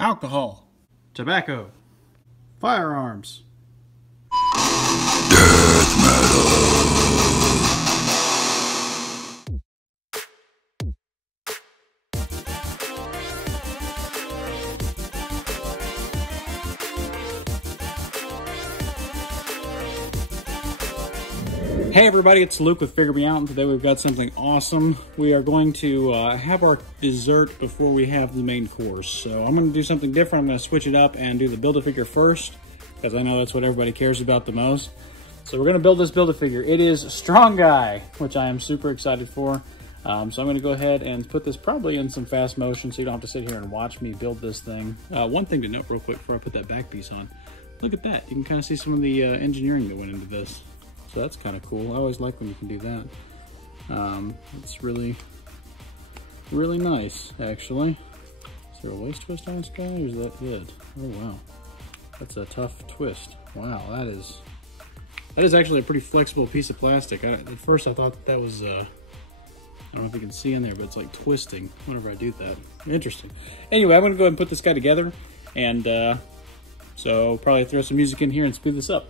alcohol, tobacco, firearms. Death metal. Hey everybody, it's Luke with Figure Me Out, and today we've got something awesome. We are going to have our dessert before we have the main course. So I'm going to do something different. I'm going to switch it up and do the Build-A-Figure first, because I know that's what everybody cares about the most. So we're going to build this Build-A-Figure. It is Strong Guy, which I am super excited for. So I'm going to go ahead and put this probably in some fast motion so you don't have to sit here and watch me build this thing. One thing to note real quick before I put that back piece on. Look at that. You can kind of see some of the engineering that went into this. So that's kind of cool. I always like when you can do that. It's really nice, actually. Is there a waist twist on this guy, or is that it? Oh, wow. That's a tough twist. Wow, that is actually a pretty flexible piece of plastic. At first I thought that was, I don't know if you can see in there, but it's like twisting whenever I do that. Interesting. Anyway, I'm going to go ahead and put this guy together. And so probably throw some music in here and speed this up.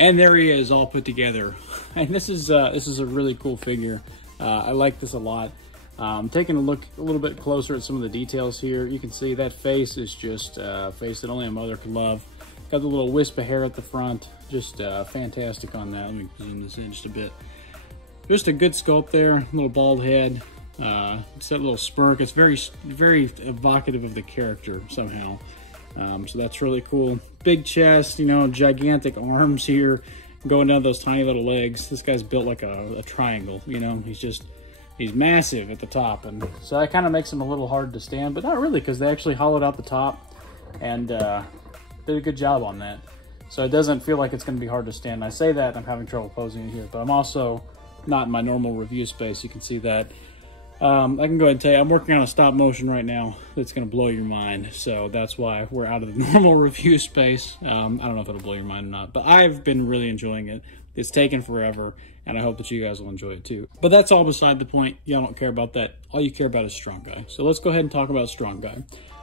And there he is, all put together. And this is a really cool figure. I like this a lot. Taking a look a little bit closer at some of the details here, you can see that face is just a face that only a mother could love. Got the little wisp of hair at the front, just fantastic on that. Let me zoom this in just a bit. Just a good sculpt there, little bald head. It's that little smirk. It's very evocative of the character somehow. So that's really cool. Big chest, you know, gigantic arms here, going down those tiny little legs. This guy's built like a triangle, you know. He's massive at the top, and so that kind of makes him a little hard to stand, but not really, because they actually hollowed out the top and did a good job on that. So it doesn't feel like it's going to be hard to stand. I say that, and I'm having trouble posing it here, but I'm also not in my normal review space. You can see that. I can go ahead and tell you, I'm working on a stop motion right now that's going to blow your mind. So that's why we're out of the normal review space. I don't know if it'll blow your mind or not, but I've been really enjoying it. It's taken forever, and I hope that you guys will enjoy it too. But that's all beside the point. Y'all don't care about that. All you care about is Strong Guy. So let's go ahead and talk about Strong Guy.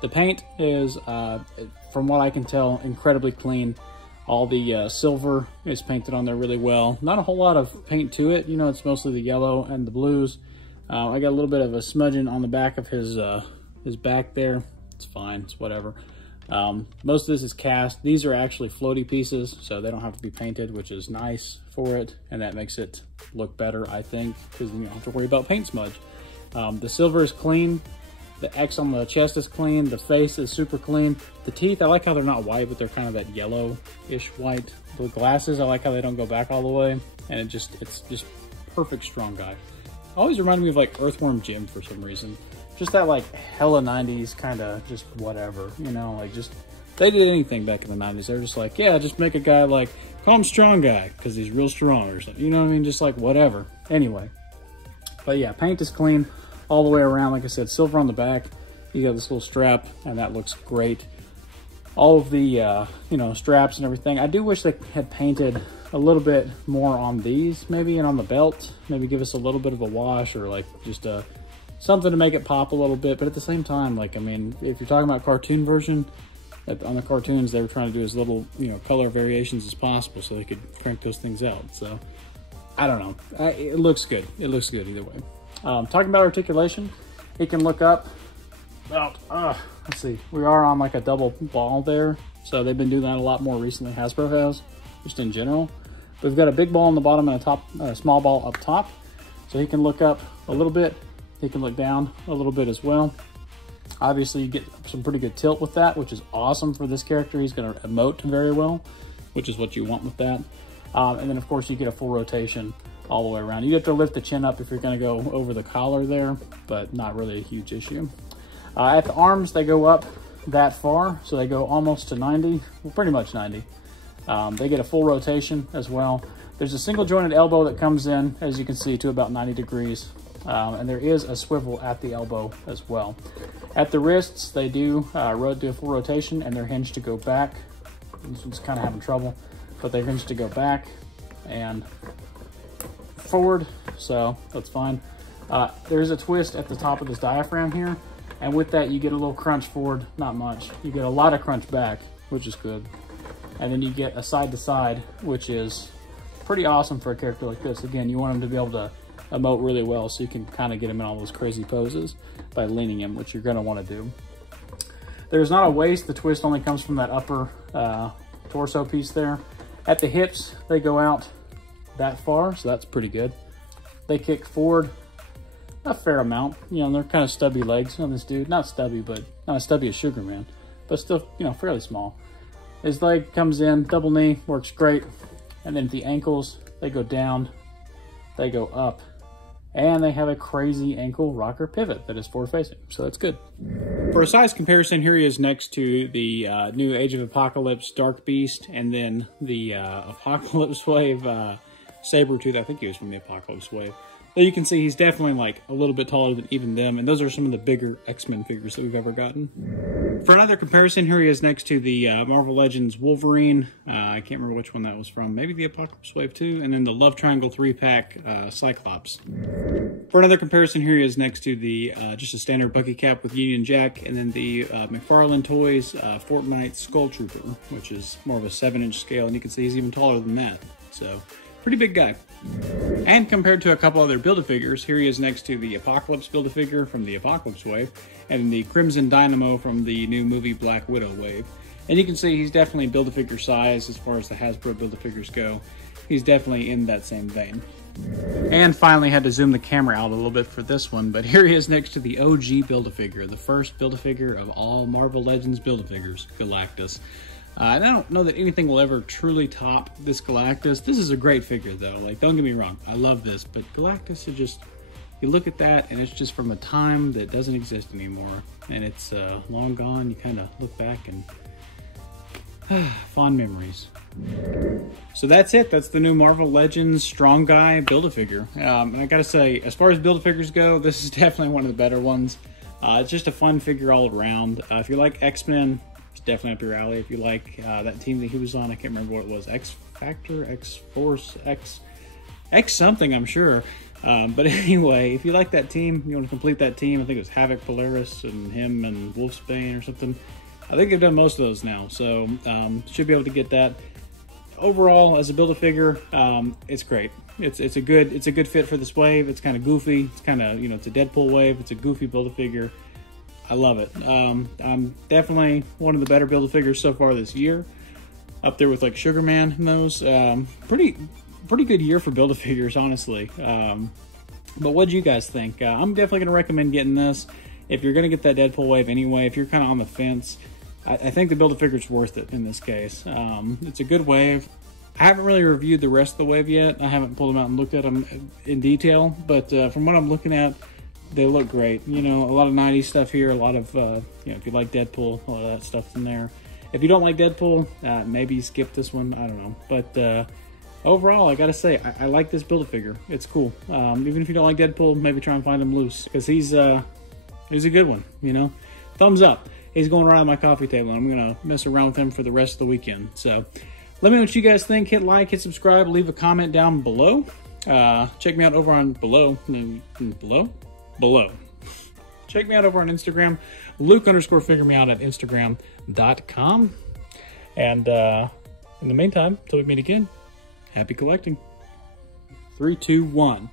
The paint is, from what I can tell, incredibly clean. All the silver is painted on there really well. Not a whole lot of paint to it. You know, it's mostly the yellow and the blues. I got a little bit of a smudging on the back of his back there. It's fine, it's whatever. Most of this is cast. These are actually floaty pieces, so they don't have to be painted, which is nice for it, and that makes it look better, I think, because you don't have to worry about paint smudge. The silver is clean. The X on the chest is clean. The face is super clean. The teeth, I like how they're not white, but they're kind of that yellow-ish white. The glasses, I like how they don't go back all the way, and it's just perfect Strong Guy. Always reminded me of like Earthworm Jim for some reason. Just that like hella 90s kind of just whatever, you know, like just, they did anything back in the 90s. They're just like, yeah, just make a guy like, call him Strong Guy because he's real strong or something. You know what I mean? Just like whatever. Anyway. But yeah, paint is clean all the way around. Like I said, silver on the back. You got this little strap and that looks great. All of the, you know, straps and everything. I do wish they had painted a little bit more on these maybe, and on the belt. Maybe give us a little bit of a wash, or like just something to make it pop a little bit. But at the same time, like, I mean, if you're talking about cartoon version, on the cartoons, they were trying to do as little, you know, color variations as possible so they could crank those things out. So, I don't know. It looks good. It looks good either way. Talking about articulation, it can look up about, let's see, we are on like a double ball there. So they've been doing that a lot more recently. Hasbro has, just in general. We've got a big ball on the bottom and a small ball up top. So he can look up a little bit. He can look down a little bit as well. Obviously, you get some pretty good tilt with that, which is awesome for this character. He's going to emote very well, which is what you want with that. And then of course you get a full rotation all the way around. You have to lift the chin up if you're going to go over the collar there, but not really a huge issue. At the arms, they go up that far, so they go almost to 90, well, pretty much 90. They get a full rotation as well. There's a single jointed elbow that comes in, as you can see, to about 90 degrees. And there is a swivel at the elbow as well. At the wrists, they do do a full rotation, and they're hinged to go back. This one's kind of having trouble, but they're hinged to go back and forward, so that's fine. There's a twist at the top of this diaphragm here, and with that you get a little crunch forward, not much. You get a lot of crunch back, which is good. And then you get a side to side, which is pretty awesome for a character like this. Again, you want him to be able to emote really well, so you can kind of get him in all those crazy poses by leaning him, which you're going to want to do. There's not a waist. The twist only comes from that upper torso piece there. At the hips, they go out that far, so that's pretty good. They kick forward a fair amount. You know, they're kind of stubby legs on this dude. Not stubby, but not as stubby as Sugar Man, but still, you know, fairly small. His leg comes in, double knee, works great. And then at the ankles, they go down, they go up, and they have a crazy ankle rocker pivot that is forward facing, so that's good. For a size comparison, here he is next to the new Age of Apocalypse Dark Beast, and then the Apocalypse Wave Sabretooth. I think he was from the Apocalypse Wave. But you can see he's definitely like a little bit taller than even them, and those are some of the bigger X-Men figures that we've ever gotten. For another comparison, here he is next to the Marvel Legends Wolverine. I can't remember which one that was from. Maybe the Apocalypse Wave 2, and then the Love Triangle 3-pack Cyclops. For another comparison, here he is next to the just a standard Bucky cap with Union Jack, and then the McFarlane Toys Fortnite Skull Trooper, which is more of a 7-inch scale, and you can see he's even taller than that. So, pretty big guy. And compared to a couple other Build-A-Figures, here he is next to the Apocalypse Build-A-Figure from the Apocalypse Wave, and the Crimson Dynamo from the new movie Black Widow Wave. And you can see he's definitely Build-A-Figure size as far as the Hasbro Build-A-Figures go. He's definitely in that same vein. And finally had to zoom the camera out a little bit for this one, but here he is next to the OG Build-A-Figure, the first Build-A-Figure of all Marvel Legends Build-A-Figures, Galactus. And I don't know that anything will ever truly top this Galactus. This is a great figure though, like don't get me wrong, I love this, but Galactus is just, you look at that and it's just from a time that doesn't exist anymore, and it's long gone. You kind of look back and fond memories. So that's it. That's the new Marvel Legends Strong Guy Build-A-Figure. And I gotta say, as far as Build-A-Figures go, this is definitely one of the better ones. It's just a fun figure all around. If you like X-Men, it's definitely up your alley. If you like that team that he was on, I can't remember what it was, X-Factor, X-Force, X something, I'm sure. But anyway, if you like that team, you want to complete that team, I think it was Havoc, Polaris, and him and Wolfsbane or something. I think they've done most of those now, so should be able to get that. Overall, as a Build-A-Figure, it's great. It's a good fit for this wave. It's kind of goofy. It's kind of, you know, it's a Deadpool wave. It's a goofy Build-A-Figure. I love it. I'm definitely one of the better Build-A-Figures so far this year. Up there with like Sugar Man and those. Pretty good year for Build-A-Figures, honestly. But what do you guys think? I'm definitely going to recommend getting this. If you're going to get that Deadpool wave anyway, if you're kind of on the fence, I think the Build-A-Figure's worth it in this case. It's a good wave. I haven't really reviewed the rest of the wave yet. I haven't pulled them out and looked at them in detail, but from what I'm looking at, they look great. You know, a lot of 90s stuff here, a lot of, you know, if you like Deadpool, a lot of that stuff's in there. If you don't like Deadpool, maybe skip this one, I don't know. But overall, I gotta say, I like this Build-A-Figure. It's cool. Even if you don't like Deadpool, maybe try and find him loose, because he's a good one, you know? Thumbs up. He's going around my coffee table, and I'm gonna mess around with him for the rest of the weekend. So let me know what you guys think. Hit like, hit subscribe, leave a comment down below. Check me out over on below. Check me out over on Instagram, Luke_figuremeout at Instagram.com. And in the meantime, until we meet again, happy collecting. 3, 2, 1.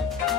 Bye.